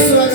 आशीर्वाद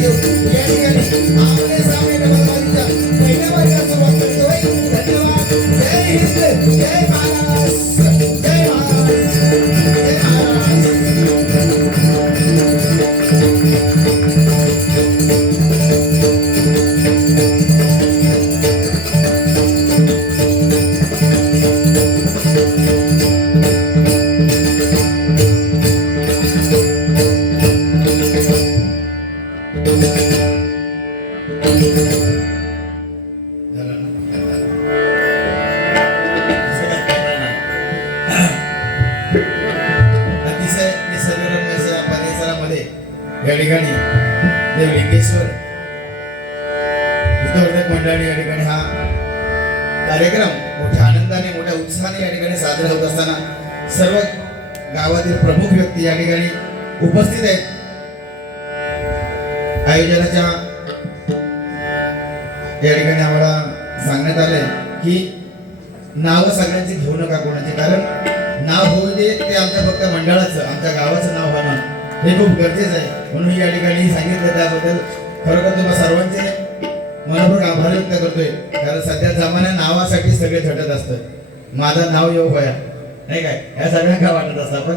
घेऊन अनेक मंडळांनी या ठिकाणी हा कार्यक्रम मोठ्या आनंदाने मोठ्या उत्साहाने या ठिकाणी साजरा होत असताना सर्व गावातील प्रमुख व्यक्ती या ठिकाणी उपस्थित आहेत. आयोजनाच्या या ठिकाणी आम्हाला सांगण्यात आले की नाव सगळ्यांची घेऊ नका कोणाची, कारण नाव होऊ दे ते आमच्या फक्त मंडळाचं, आमच्या गावाचं नाव होणं हे खूप गरजेचं आहे. म्हणून या ठिकाणी सांगितलं त्याबद्दल खरोखर तुम्हा सर्वांचे मनपूर्वक आभार व्यक्त करतोय. कारण सध्या जमान्या नावासाठी सगळे झटत असतं. माझं नाव येऊ होया नाही काय, या सगळ्यांना काय वाटत असतं. पण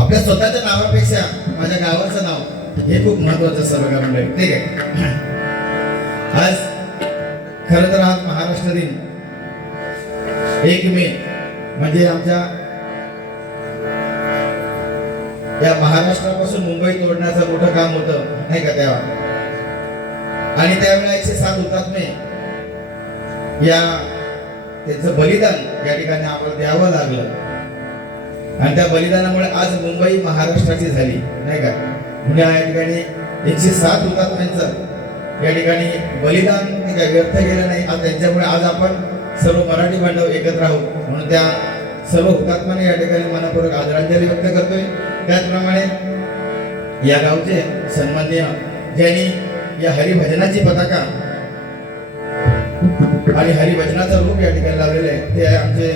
आपल्या स्वतःच्या नावापेक्षा माझ्या गावाचं नाव हे खूप महत्वाचं असतं बघा मंडळी. ठीक आहे, आज खरं तर आज महाराष्ट्र दिन 1 मे म्हणजे आमच्या या महाराष्ट्रापासून मुंबई तोडण्याचं मोठं काम होतं नाही का तेव्हा. आणि त्यावेळेला 107 हुतात्मे या त्यांचं बलिदान या ठिकाणी आम्हाला द्यावं लागलं. आणि त्या बलिदानामुळे आज मुंबई महाराष्ट्राची झाली नाही का. म्हणजे या ठिकाणी 107 हुतात्म्यांचं या ठिकाणी बलिदान काही व्यर्थ गेलं नाही. आज त्यांच्यामुळे आज आपण सर्व मराठी बांधव एकत्र आहोत. म्हणून त्या सर्व हुतात्म्यांना या ठिकाणी मनपूर्वक आदरांजली व्यक्त करतोय. त्याचप्रमाणे या गावचे सन्माननीय ज्यांनी या हरिभजनाची पताका आणि हरिभजनाचं रूप या ठिकाणी लावलेलं आहे ते आमचे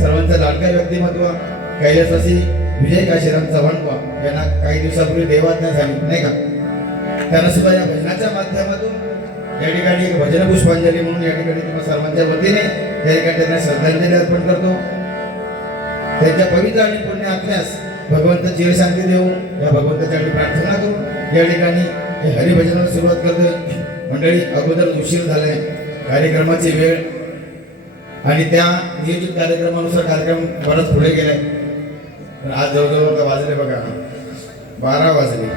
सर्वांचं लाडकं व्यक्तिमत्व कैलासवासी विजय काशीराम चव्हाण यांना काही दिवसापूर्वी देवाज्ञा झाली नाही का. त्यांना सुद्धा या भजनाच्या माध्यमातून या ठिकाणी एक भजन पुष्पांजली म्हणून या ठिकाणी तुम्हा सर्वांच्या वतीने या ठिकाणी त्यांना श्रद्धांजली अर्पण करतो. त्यांच्या पवित्र आणि पुण्य आत्म्यास भगवंत चिरशांती देऊ या भगवंताच्या प्रार्थना करून या ठिकाणी हरिभजनाला सुरुवात करतोय. मंडळी अगोदर उशीर झालाय, कार्यक्रमाची वेळ आणि त्या नियोजित कार्यक्रमानुसार कार्यक्रम बराच पुढे गेलाय. पण आज जवळजवळ वाजले बघा 12 वाजले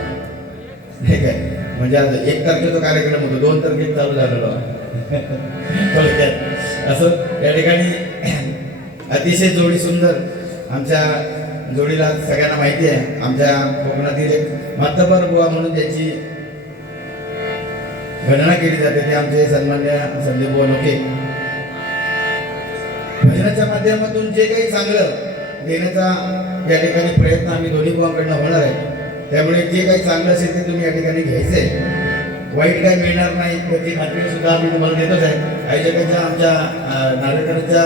ठीक आहे. म्हणजे आज 1 तारखेचा कार्यक्रम होतो, 2 तारखेला चालू झालेला असं या ठिकाणी अतिशय जोडी सुंदर. आमच्या जोडीला सगळ्यांना माहिती आहे आमच्या कोकणातील एक मातबर बुवा म्हणून ज्याची गणना केली जाते ते आमचे सन्मान्य संदीप बुवा नोके. भजनाच्या माध्यमातून जे काही चांगलं देण्याचा या ठिकाणी प्रयत्न आम्ही दोन्ही बुवांकडनं होणार आहे. त्यामुळे जे काही चांगलं असेल ते तुम्ही या ठिकाणी घ्यायचंय, वाईट काही मिळणार नाही त्याची खात्री सुद्धा आम्ही तुम्हाला देतोच आहे. आयोजकांच्या आमच्या नागरिकांच्या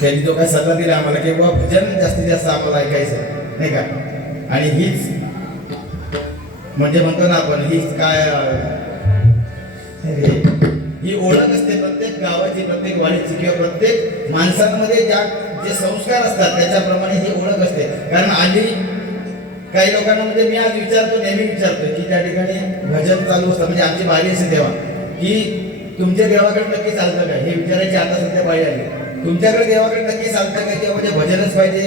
त्यांनी जो काही सल्ला दिला आम्हाला की बाबा भजन जास्तीत जास्त आम्हाला ऐकायचं नाही का. आणि हीच म्हणजे म्हणतो ना आपण हीच काय ही ओळख असते प्रत्येक गावाची, प्रत्येक वाडीची किंवा प्रत्येक माणसांमध्ये ज्या जे संस्कार असतात त्याच्याप्रमाणे ही ओळख असते. कारण आधी काही लोकांना म्हणजे मी आज विचारतो, नेहमी विचारतो की त्या ठिकाणी भजन चालू असतं म्हणजे आमची बारी असेल तेव्हा की तुमच्या देवाकडे नक्की चालतं काय हे विचारायची आता सध्या बाई आली. तुमच्याकडे देवाकडे नक्की चालतं काय किंवा म्हणजे भजनच पाहिजे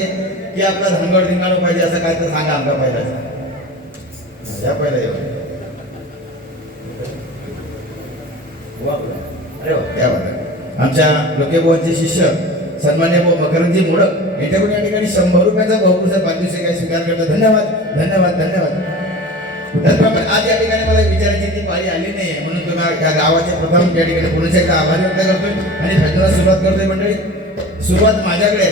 की आपला धांगड धिंगाणं पाहिजे असं काय तर सांगा आमचा पहिला या पहिला अरे वा. आमच्या लोकेबुवांचे शिष्य सन्मान्य मकरंदजी मोडक यांच्याकडून या ठिकाणी 100 रुपयाचा बहुपुरस्कार 5 दिवशी काय स्वीकार करतात. धन्यवाद धन्यवाद धन्यवाद. त्याचप्रमाणे आज या ठिकाणी मला विचारायची ती पाळी आली नाही म्हणून तुम्हाला या गावाचे प्रथम या ठिकाणी पुण्याच्या एकदा आभार व्यक्त करतोय आणि भजनाला सुरुवात करतोय. मंडळी सुरुवात माझ्याकडे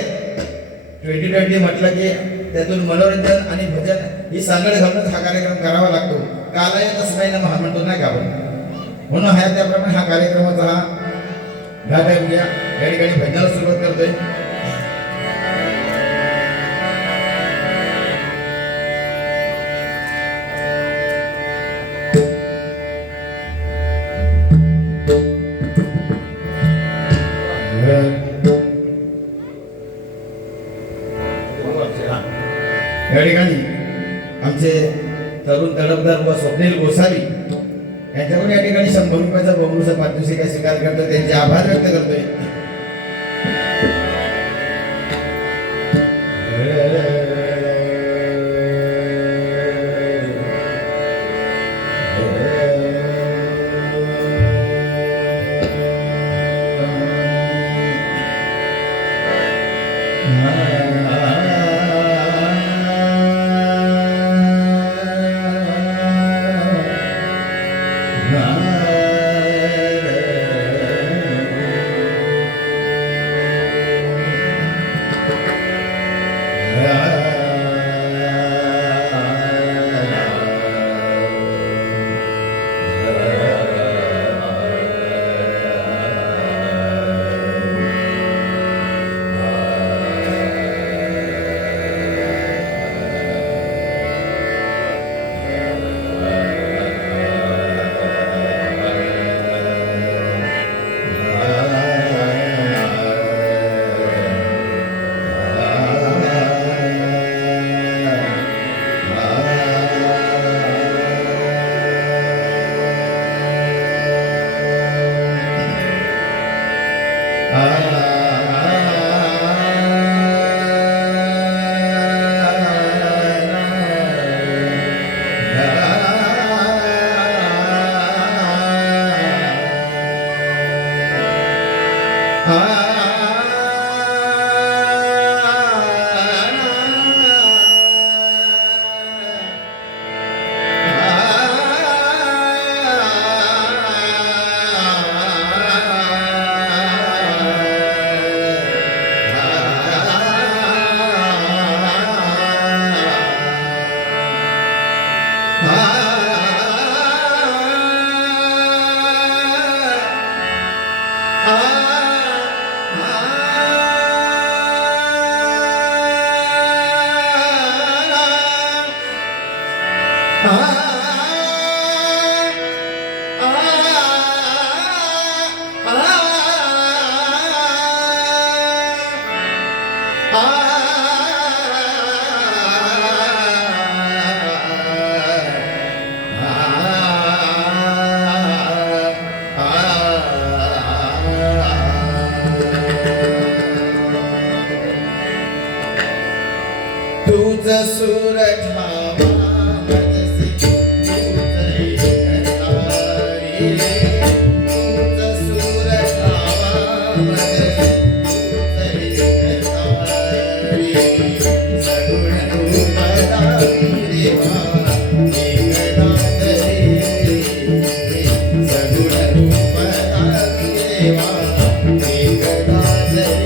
2020 म्हटलं की त्यातून मनोरंजन आणि भजन ही सांगड घालूनच हा कार्यक्रम करावा लागतो. कालाय तस्मै नमः म्हणतो नाही का आपण, म्हणून हा त्याप्रमाणे हा कार्यक्रमाचा हा घाट आहे. उद्या या ठिकाणी भजनाला सुरुवात करतोय. या ठिकाणी आमचे तरुण तडफदार व स्वप्नील गोसावी यांच्याकडून या ठिकाणी 100 रुपयाचा बहुपुरस्कार 5 दिवशी काय स्वीकार करतो. त्यांचे आभार व्यक्त करतोय. तुझ सूर ठावा मजसी तुझ एकतारी तुझ सूर ठावा मजसी तुझ एकतारी सगुण रूप दारी देवा एकदातरी सगुण रूप दारी देवा एकदातरी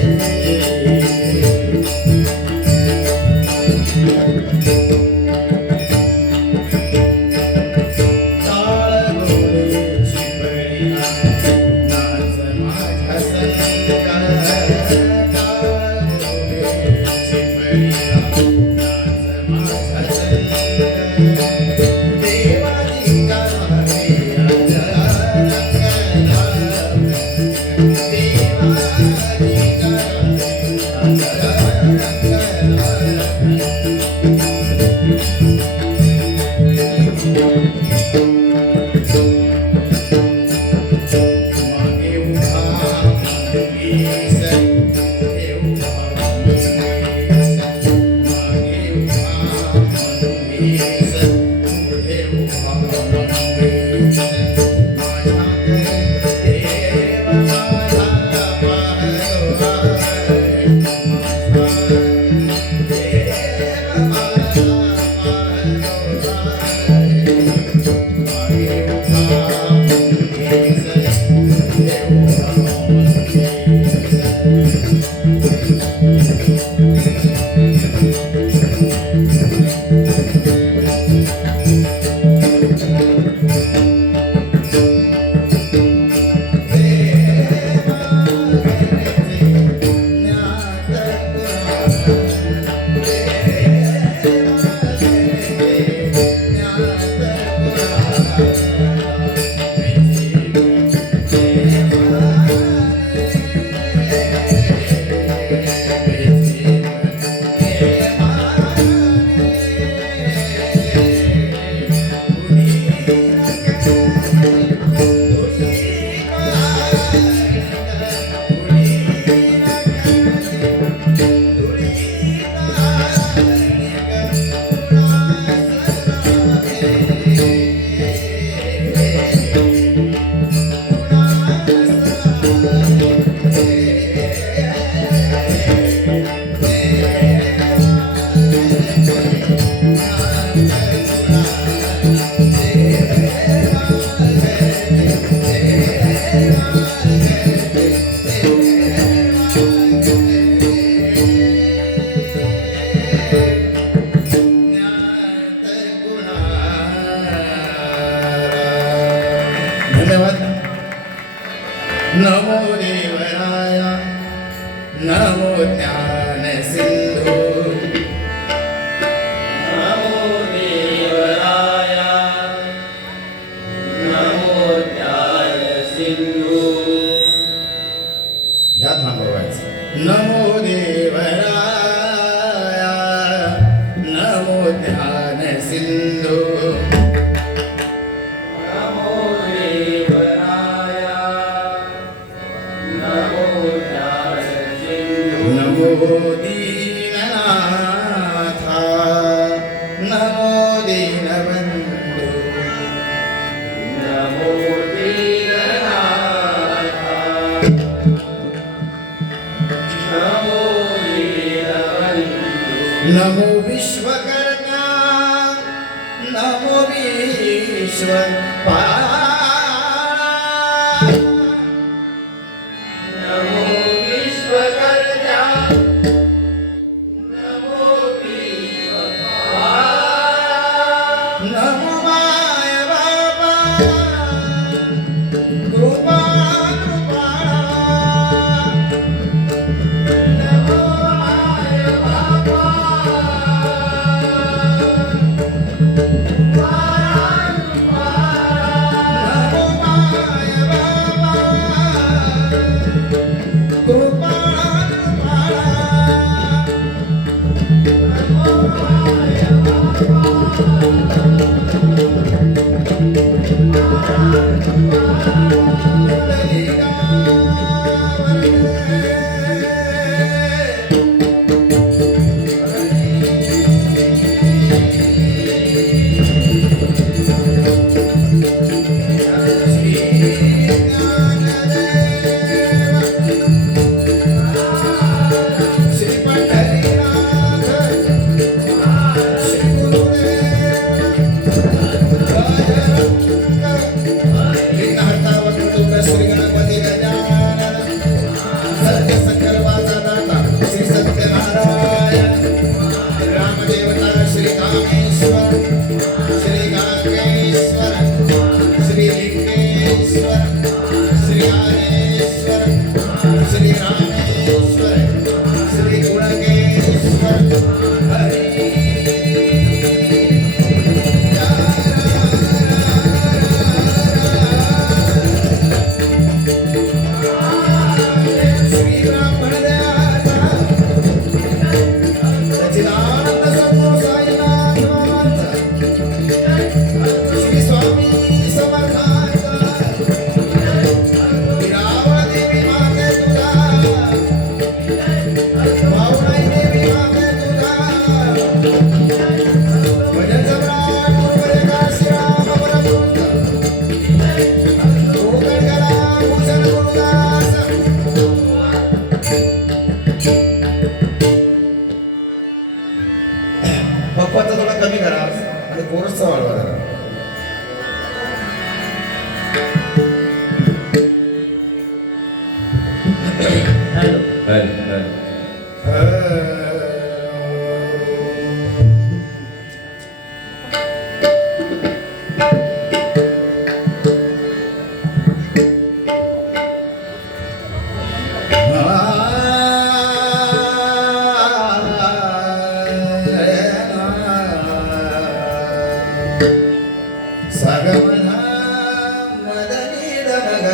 धन्यवाद. नमो देवराय नमो ज्ञान सिंधू नमो देवराय नमो ज्ञान सिंधू. या थांबवायचं. नमो देवराय नमो ध्यान सिंधू नमो देवराय नमो ज्ञान सिंधू. नमो दीननाथा नमो दीनबंधू नमो दीननाथा नमो दीनबंधू. नमो विश्वकर्ता नमो विश्वपाला नमो विश्वकर्ता नमो विश्वपाला. नमो माय बाबा कृपा कृपाळा नमो माय बाबा कृपा सगमना मदनी दमग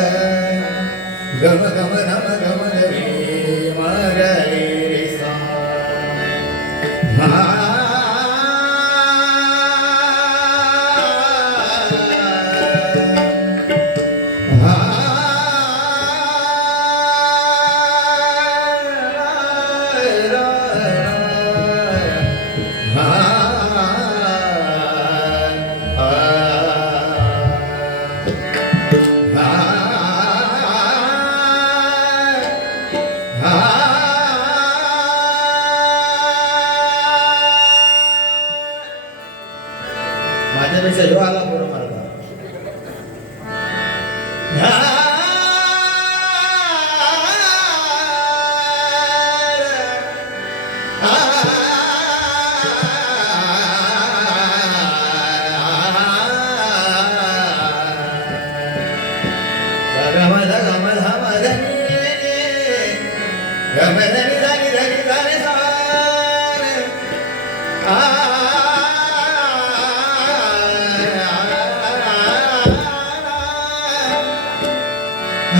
गम गम नम गम रे मरे रे सा हा माझ्यापेक्षा ह्यो आला बरं मारला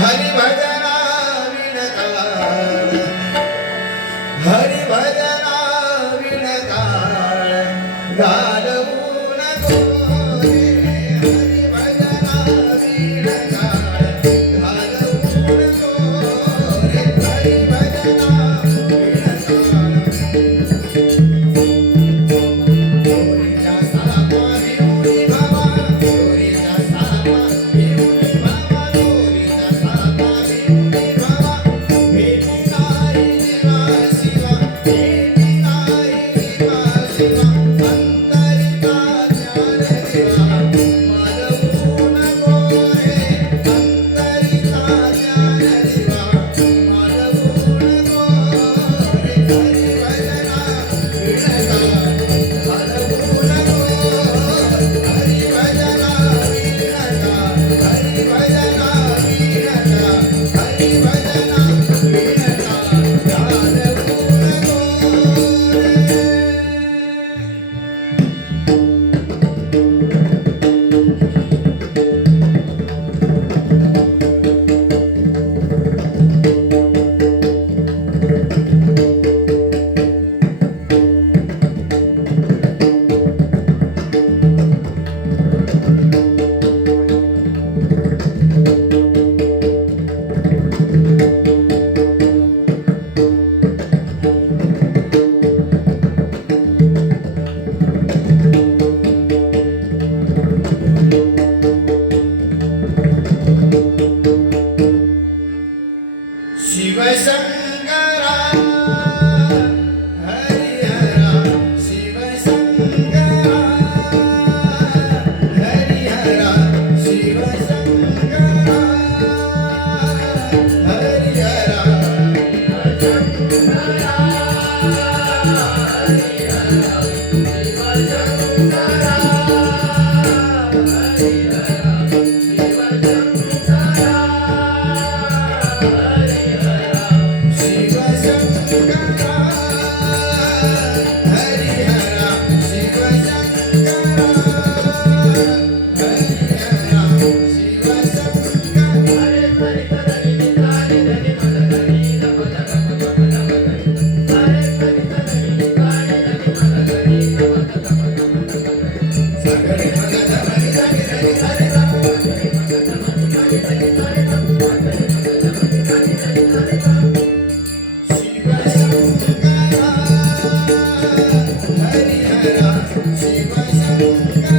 हरि भजना विणकाळ हरि भजना विणकाळ घालवू नको रे हरि भजना विणकाळ घालवू नको रे हरि भजना विणकाळ गोरीच्या सापा भिवून बाबा गोरीच्या सापा भिवून बाबा गोरीच्या सापा भिवून बाबा भेटी नाही देवा शिवा भेटी नाही देवा शिवा अंतरिता ज्ञान देवा मालवू नको रे अंतरिता ज्ञान देवा मालवू नको रे हरि भजना विणकाळ घालवू नको हरि भजना विणकाळ हरि भजना विणकाळ हरि भजना विणकाळ घालवू नको रे शिवशंकरा हरिहरा शिवशंकरा हरिहरा शिवशंकरा हरिहरा शिवशंकरा हरिहरा शिवशंकरा हरिहरा शिवशंकरा सगळे भगत हरि हरि हरि हरि शिवशंकरा हरिहरा शिवशंकरा हरिहरा शिवशंकरा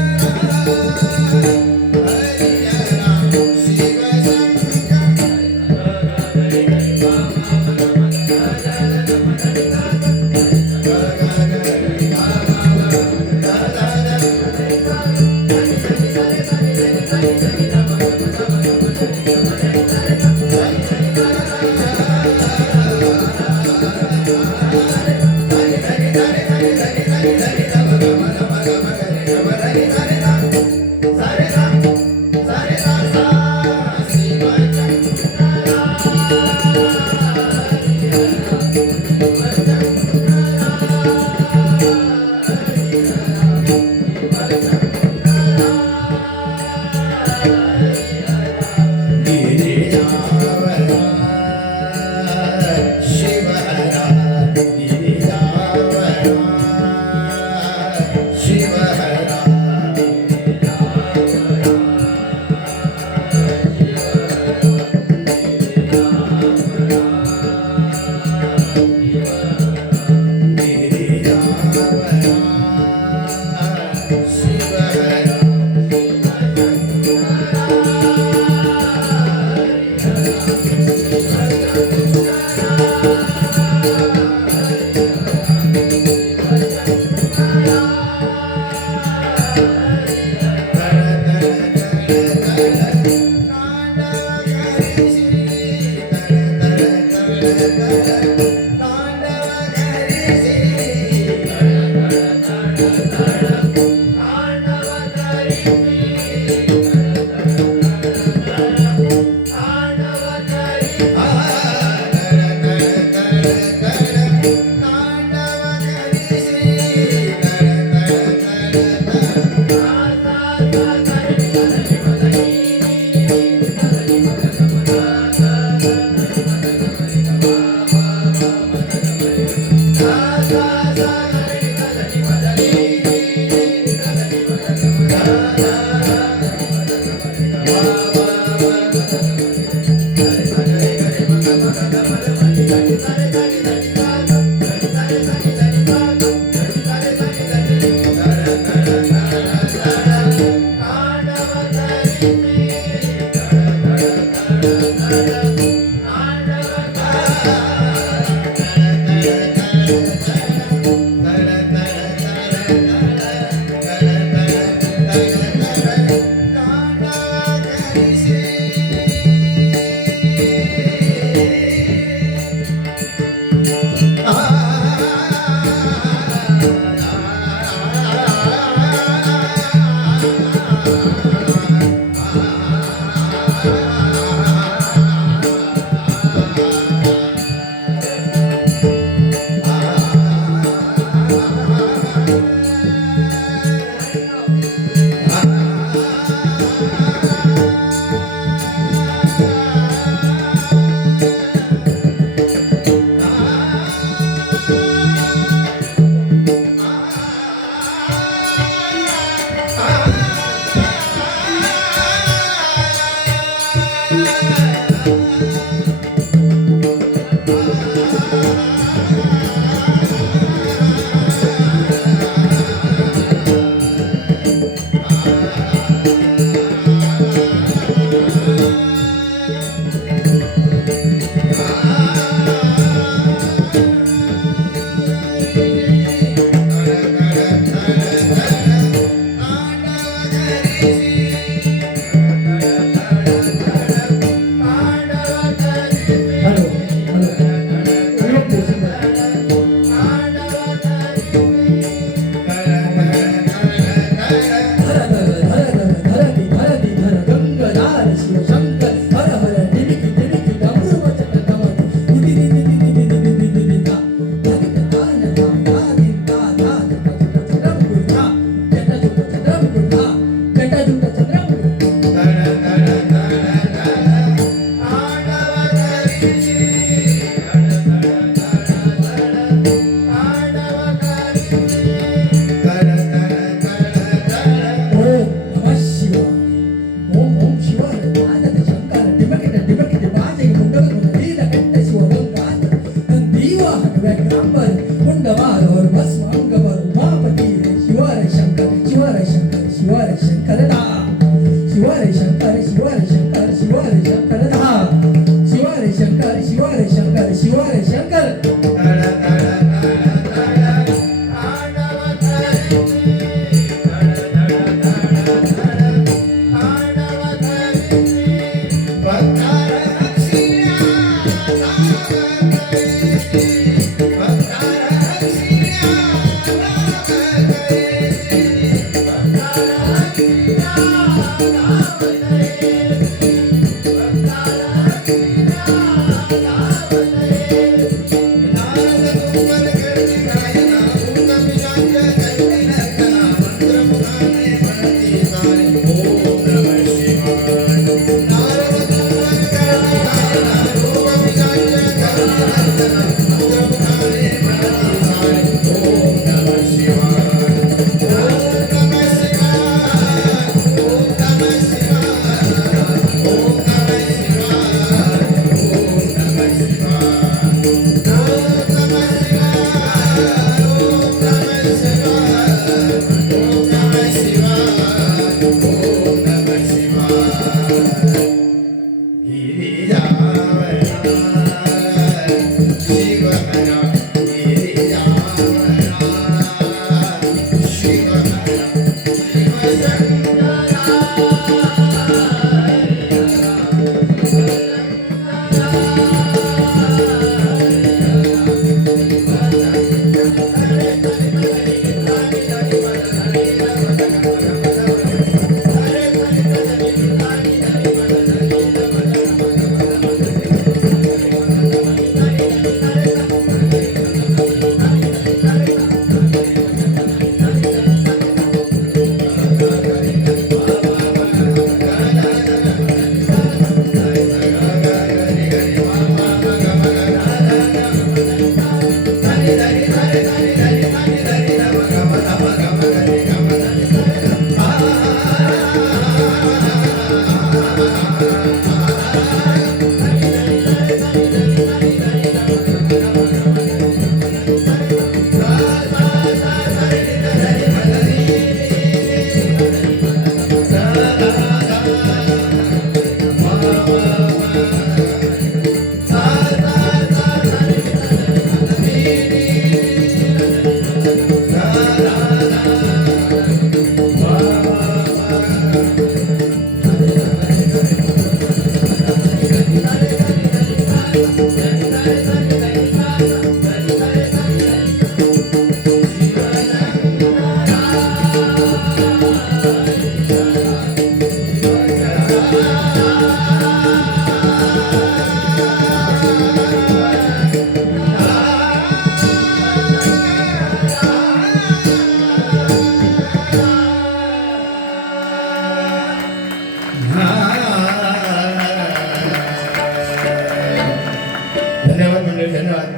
धन्यवाद मंडळी, धन्यवाद.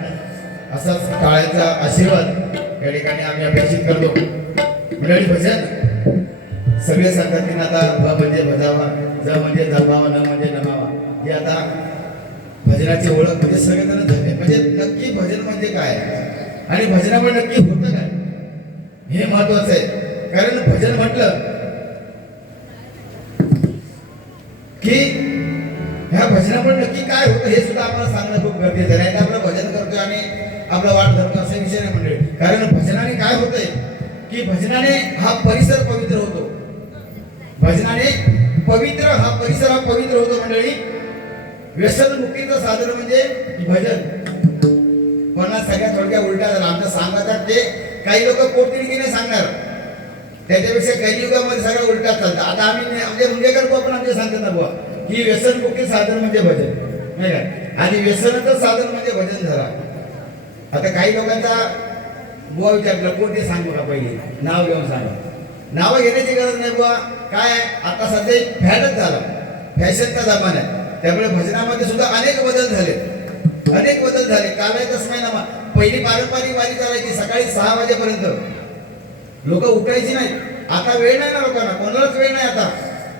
असाच काळाचा आशीर्वाद या ठिकाणी आम्ही अपेक्षित करतो. मंडळी, भजन सगळे सांगतात की आता ब म्हणजे बजावा, ज म्हणजे जपावा, न म्हणजे नमावा. ही आता भजनाची ओळख म्हणजे सगळेजण झाले. म्हणजे नक्की भजन म्हणजे काय आणि भजनामुळे नक्की होतं काय हे महत्वाचं आहे. कारण भजन म्हटलं की ह्या भजनामुळे नक्की काय होतं हे सुद्धा आपल्याला सांगणं खूप गरजेचं आहे. नाही तर आपलं भजन करतोय आणि आपला वाट धरतो असा विषय नाही मंडळी. कारण भजनाने काय होतंय की भजनाने हा परिसर पवित्र होतो. भजनाने हा परिसर पवित्र होतो मंडळी. व्यसनमुक्तीचं साधन म्हणजे भजन. पण सगळ्यात थोडक्या उलट्या झाला आमच्या सांगतात ते काही लोक पोटतिडकीने सांगणार, त्याच्यापेक्षा कलियुगामध्ये सगळं उलट्यात चालतं. आता आम्ही म्हणजे मुंडेकर पण आमचे सांगतात ना बुवा की व्यसनमुक्ती साधन म्हणजे भजन, नाही का? आणि व्यसनाचं साधन म्हणजे भजन झाला. आता काही लोकांचा बुवा विचारलं कोणते सांगू का, पहिले नाव घेऊन सांगा. नावं घेण्याची गरज नाही बुवा. काय आहे, आता सध्या फॅडच झाला, फॅशनचा जमाना आहे. त्यामुळे भजनामध्ये सुद्धा अनेक बदल झाले. काल आहे तसं नाही ना, पहिली पारंपरिक वारी चालायची सकाळी 6 वाजेपर्यंत. लोक उठायची नाही. आता वेळ नाही ना लोकांना, कोणालाच वेळ नाही आता.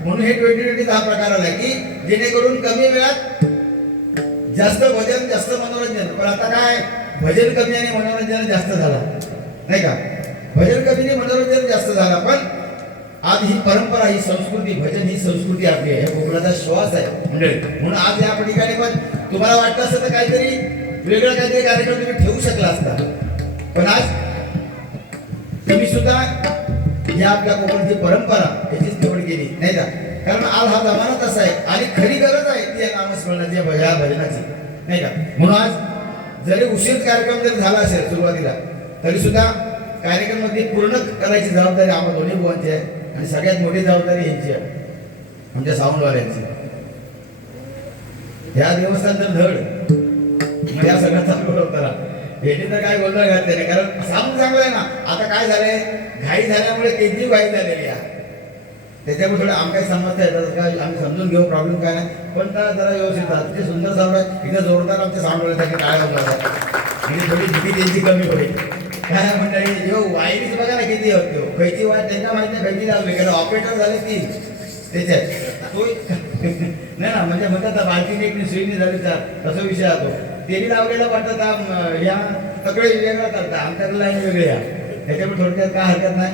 म्हणून हे 2020 हा प्रकार आला की जेणेकरून कमी वेळात जास्त भजन, जास्त मनोरंजन. पण आता काय, भजन कमी आणि मनोरंजन जास्त झाला, नाही का? भजन कमी आणि मनोरंजन जास्त झाला. पण आज ही परंपरा, ही संस्कृती, भजन ही संस्कृती आपली आहे, कोकणाचा श्वास आहे मंडळी. म्हणून आज या ठिकाणी पण तुम्हाला वाटलं असतं तर काहीतरी वेगळं काहीतरी कार्यक्रम तुम्ही ठेवू शकला असता. पण आज तुम्ही सुद्धा ही आपल्या कोकणची परंपरा याचीच निवड केली, नाही का? कारण आज हा जमाना तसा आहे आणि खरी गरज आहे ती नामस्मरणाची, या भजनाची, नाही का? म्हणून आज जरी उशीर कार्यक्रम जरी झाला असेल सुरुवातीला, तरी सुद्धा कार्यक्रम मध्ये पूर्ण करायची जबाबदारी आम्हा दोन्ही बुवांची आहे आणि सगळ्यात मोठी जबाबदारी यांची आहे, आमच्या साऊंडवाल्यांची. ह्या देवस्थानचं धड मग या सगळ्यात चालू होता. भेटी तर काय गोंधळ घातले नाही, कारण साऊंड चांगलं आहे ना. आता काय झालंय, घाई झाल्यामुळे केजी घाई झालेली आहे. त्याच्यामुळे थोडं आम काही समजता येतात काय, आम्ही समजून घेऊ, प्रॉब्लेम काय नाही. पण त्याला जरा व्यवस्थित ते सुंदर साऊंड आहे. इथं जोरदार आमच्या साऊंडवाल्यासाठी काय होत आणि थोडी भीती त्यांची कमी होईल. काय मंडळी, यो वायरीच बघा ना किती होतो, खैची वायर त्यांना माहिती नाही, खैची लावली कारण ऑपरेटर झाले ती त्याच्यात तो नाही ना. म्हणजे म्हणतात बालकीने एक सुईने झाली तसा विषय होतो. त्यांनी लावलेला वाटत या सगळे वेगळा करता, आमच्याकडे लाईन वेगळी आहे. त्याच्यामुळे थोडक्यात काय हरकत नाही,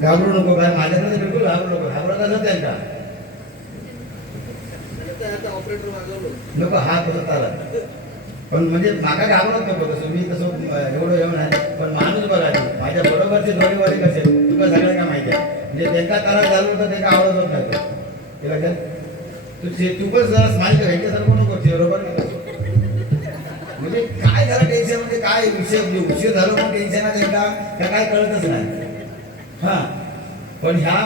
घाबरू नको. काय माझ्याकडे बिलकुल घाबरू नको. घाबरत असत त्यांना नको, हा तसं चालत. पण म्हणजे मागा घाबरत नको तसं, मी तसं एवढं येऊन आहे. पण माणूस बघा, माझ्या बरोबरचे जोडीवारी कसे तुला सगळं काय माहिती आहे. म्हणजे त्यांचा त्रास झाला होता त्यांना आवडत होत नाही. ते लक्षात तू पण जरा स्माईल ह्याच्यासारखं नको बरोबर. म्हणजे काय झालं टेन्शन, म्हणजे काय विषय, उशीर झालं पण टेन्शन आहे त्यांना, त्या काय कळतच नाही. हा पण ह्या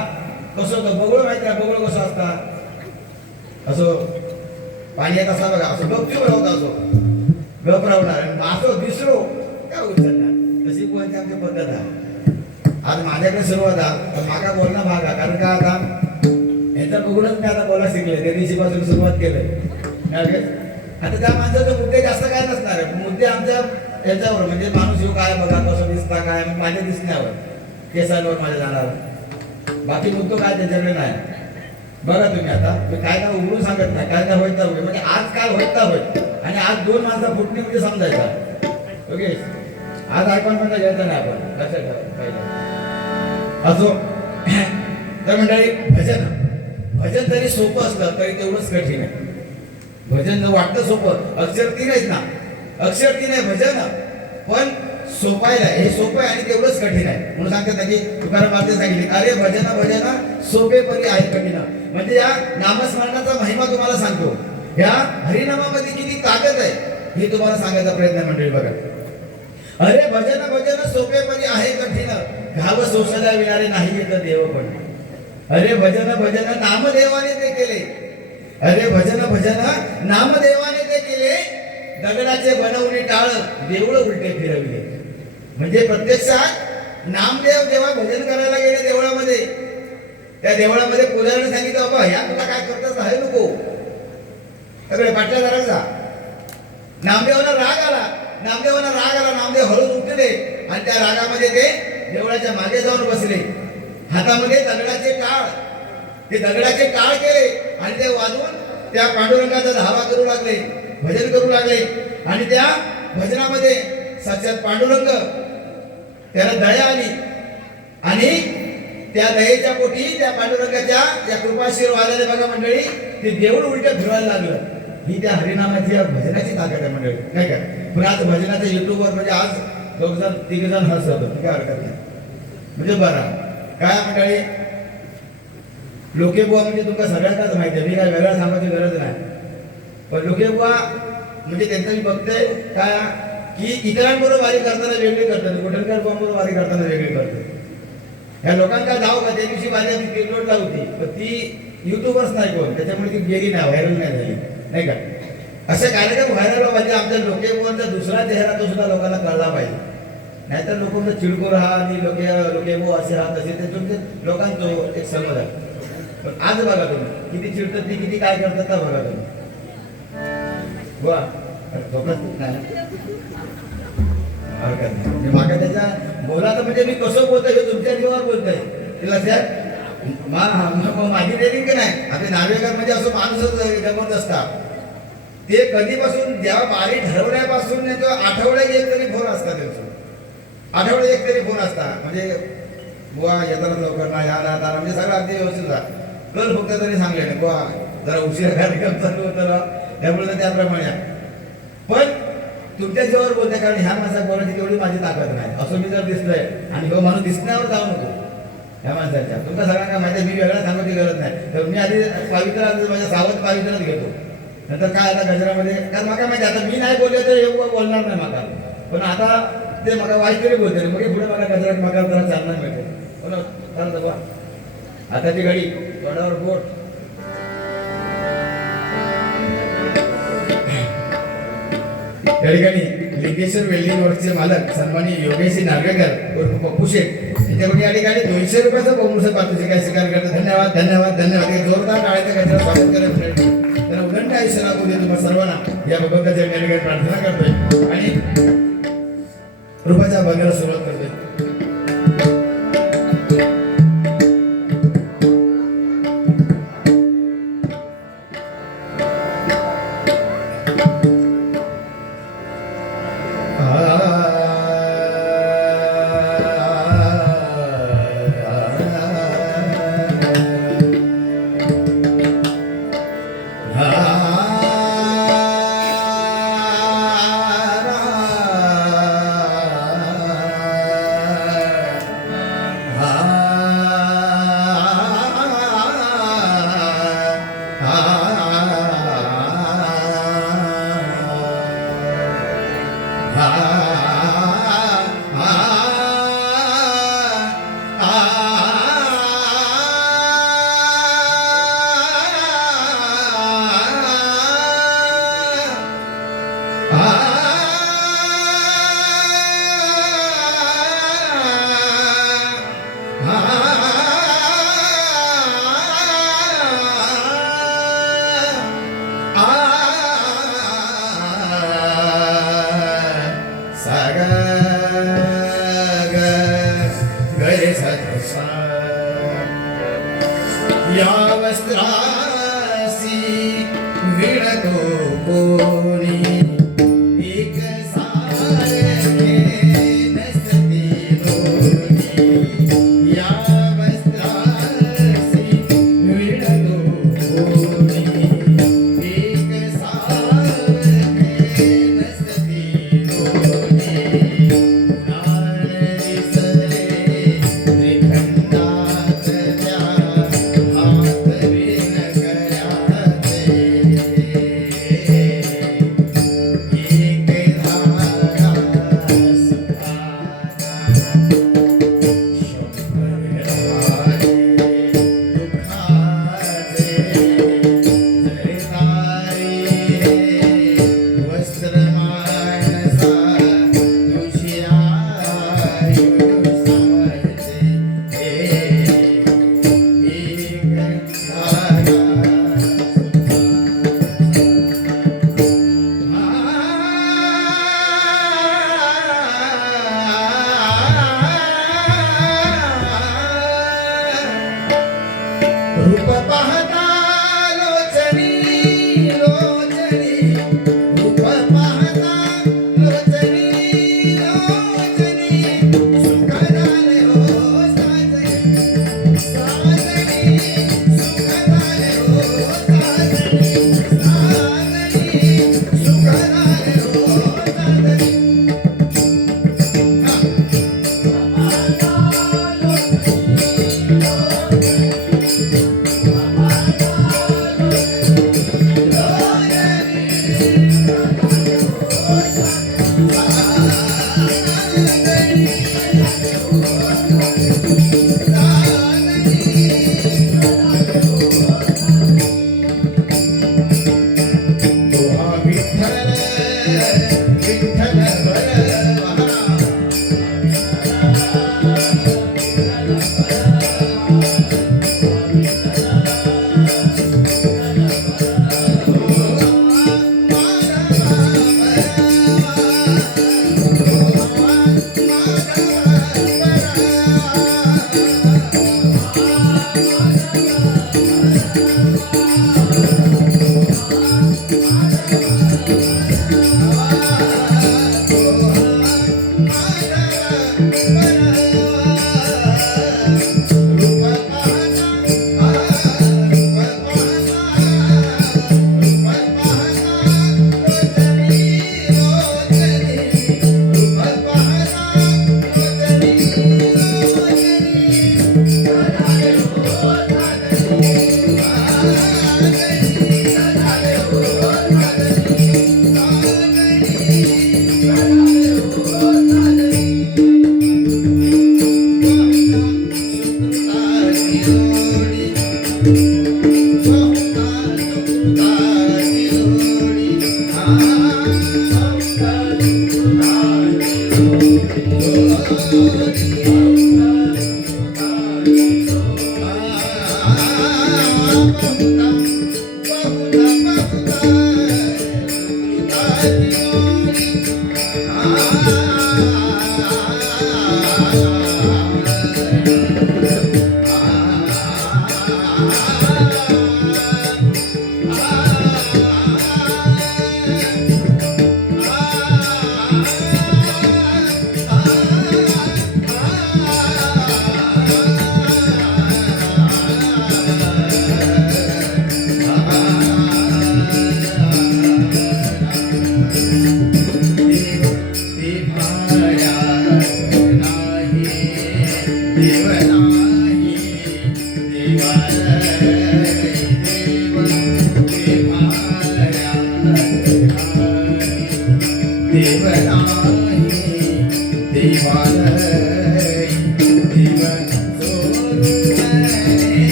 कसं होतं, बगळ माहिती आहे, बगळ कसं असतात असं पाण्यात असा बघा, असं गपचूप राहत, असो गप राहणार, असं दिसलो काय उचलणार. तशी कोणती आमची पद्धत आहे. आज माझ्याकडे सुरुवात आहे, पण मागा बोलणं भाग आहे. कारण का आता यांचा बघूनच मी आता बोलायला शिकले, त्या दिवशीपासून सुरुवात केलंय. आता त्या माणसाचे मुद्दे जास्त काय नसणार आहे, मुद्दे आमच्या याच्यावर, म्हणजे माणूस येऊ काय बघा, कसं दिसता काय, माझ्या दिसण्यावर, केसांवर माझ्या जाणार. बाकी मुद्दो काय त्याच्याकडे नाही. बघा तुम्ही आता मी काय काय उघडून सांगत नाही, काय काय होत होईल, म्हणजे आज काय होत होईल. आणि आज 2 माणसं फुटणी म्हणजे समजायचा. ओके, आज ऐकून पण घ्यायचं नाही आपण, लक्षात ठेवा. असो तर मंडळी, भजन जरी सोपं असलं तरी तेवढंच कठीण आहे. भजन जर वाटतं सोपं, अक्षर 3 आहेत ना, अक्षर 3 आहे भजन, पण सोपायला हे सोपं आहे आणि तेवढंच कठीण आहे. म्हणून सांगतात ना की तुकाराम महाराज सांगितले, अरे भजन सोपे परी आहे कठीण. म्हणजे या नामस्मरणाचा महिमा तुम्हाला सांगतो, या हरिनामामध्ये किती ताकद आहे हे तुम्हाला सांगायचा प्रयत्न मंडळी. बघा, अरे भजन सोपे परी आहे कठीण, घाव सोसल्या विणारे नाही येत देव पण. अरे भजन भजन नामदेवाने ते केले. अरे भजन भजन नामदेवाने ते केले. दगडाचे बनवणे टाळ देऊळ उलटे फिरवले. म्हणजे प्रत्यक्षात नामदेव जेव्हा भजन करायला गेले देवळामध्ये, त्या देवळामध्ये पुजाऱ्याने सांगितलं बाबा ह्या तुला काय करताच आहे नको, सगळे पाटल्या करायचा. नामदेवाला राग आला. नामदेव हळूच उठले आणि त्या रागामध्ये ते देवळाच्या मागे जाऊन बसले. हातामध्ये दगडाचे टाळ, ते दगडाचे टाळ केले आणि ते वाजवून त्या पांडुरंगाचा धावा करू लागले, भजन करू लागले. आणि त्या भजनामध्ये साक्षात पांडुरंग त्याला दया आली आणि त्या दयेच्या पोटी त्या पांडुरंगाच्या या कृपाशीर्वादाने बघा मंडळी ते देऊळ उलट फिरवायला लागलं. ही त्या हरिनामाची या भजनाची ताकद आहे मंडळी, नाही का. पण आज भजनाच्या युट्यूबवर म्हणजे आज 2-3 जण हसत होते, काय हरकत नाही. म्हणजे बरा काय मंडळी, लोकेबुवा म्हणजे तुमका सगळ्यांनाच माहिती आहे, मी काय वेगळा सांगायची गरज नाही. पण लोकेबुवा म्हणजे त्यांचं मी बघतोय काय की इतरांबरोबर वारी करताना वेगळी करतात, गोठणकर बरोबर वारी करताना वेगळी करतात. ह्या लोकांना जाऊ का त्या दिवशी माझ्या ती किरलोटला होती, पण ती युट्यूबर्स नाही कोण, त्याच्यामुळे ती गेली नाही, व्हायरल नाही झाली, नाही का. असे कार्यक्रम व्हायरल म्हणजे आमच्या लोकेबुवांचा दुसरा चेहरा तो सुद्धा लोकांना कळला पाहिजे. नाहीतर लोक चिडको राहा आणि लोकेबुवा असे राहत असे त्याच्यामध्ये लोकांचा एक समज आहे. पण आज बघा तुम्ही किती चिडतात ती, किती काय करतात का बघा तुम्ही. वा हरकत नाही. मागा त्याच्या बोला तर म्हणजे मी कसं बोलतोय हे तुमच्या जीवावर बोलतोय ते लक्षात. माझी ट्रेनिंग की नाही आता नार्वेकर म्हणजे असं माणूसच जमत असतात. ते कधीपासून जेव्हा बारी ठरवण्यापासून आठवड्यात एक तरी फोन असतात त्यांचं, आठवड्यात एक तरी फोन असतात. म्हणजे बुवा येताना लवकर नाही आला म्हणजे सगळं अगदी व्यवस्थित जा. कल फक्त तरी सांगले ना बुवा जरा उशिरा कार्यक्रम चालू होता त्यामुळे त्याप्रमाणे. पण तुमच्या जीवावर बोलते कारण ह्या माणसाला बोलायची तेवढी माझी ताकद नाही. असं मी जर दिसतंय आणि हो माणूस दिसण्यावर जाऊ नको ह्या माणसाच्या. तुमच्या सगळ्यांना माहिती मी वेगळा सांगायची गरज नाही. तर मी आधी पवित्र माझ्या सावध पवित्रच घेतो. नंतर काय आता गजरामध्ये कारण मला माहिती आता मी नाही बोलले तर एवढं बोलणार नाही मला. पण आता ते मला वाईट तरी बोलते मग पुढे मला गजरात मला जरा चालना मिळते. बोला चालतं बा आताची घडी तोंडावर बोट. त्या ठिकाणी लिंगेश्वर वेल्डिंग वर्कचे मालक सन्माननीय योगेश नार्वेकर उर्फ पप्पू शेठ यांच्याकडून या ठिकाणी 200 रुपयाचा बोनस पारितोषिक स्वीकार करतात. धन्यवाद धन्यवाद धन्यवाद. एक जोरदार टाळ्याच्या गजरात स्वागत करायला त्यांना उदंड आयुष्य लाभू दे तुम्हाला सर्वांना या भगवंताच्या ठिकाणी प्रार्थना करतोय आणि रुपयाच्या भागाला सुरुवात करतोय. या वस्त्रासी विणतो कोणी एक सारखे नसती लोणी. या वस्त्रासी विणतो कोणी एक सारखे नसती लोणी. नाळ दिसले त्रिखंडात त्या हात विण कराते.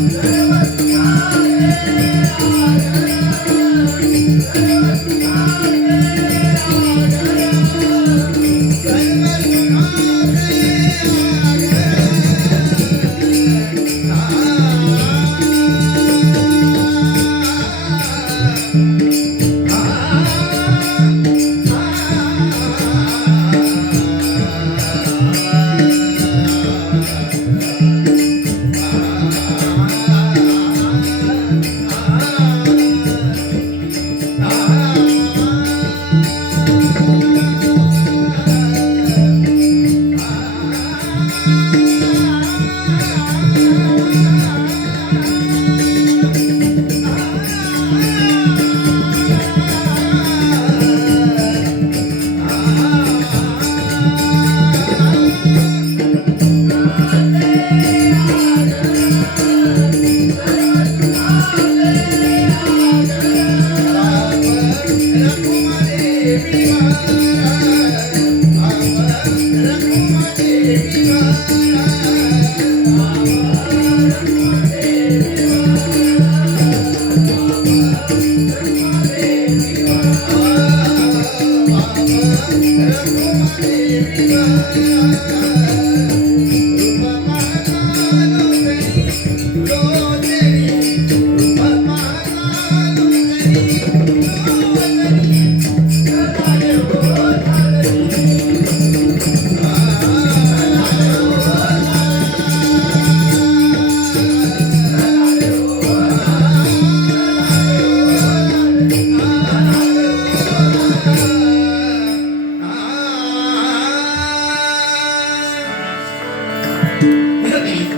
सर्व सुखाचे आगर